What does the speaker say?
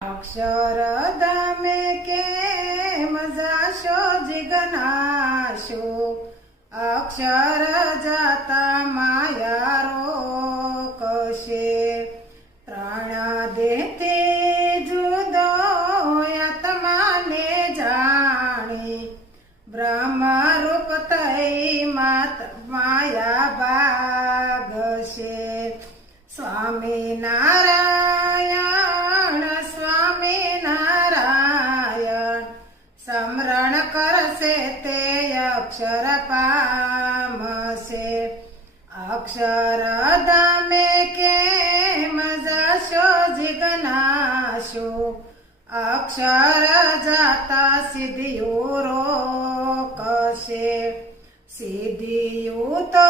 અક્ષરધામે કેમ જાશો જીજ્ઞાસો, અક્ષર જાતા માયા રોકશે. ત્રણ દેહથી જુદો આત્માને જાણી, બ્રહ્મરૂપ થઈ માયા ભાગશે. સ્વામિનારાયણ સ્વામિનારાયણ, સ્મરણ કરશે તે અક્ષર પામશે. અક્ષરધામે કેમ જશો જીજ્ઞાસો, અક્ષર જાતા સિદ્ધિઓ રોકશે. સિદ્ધિઓ તો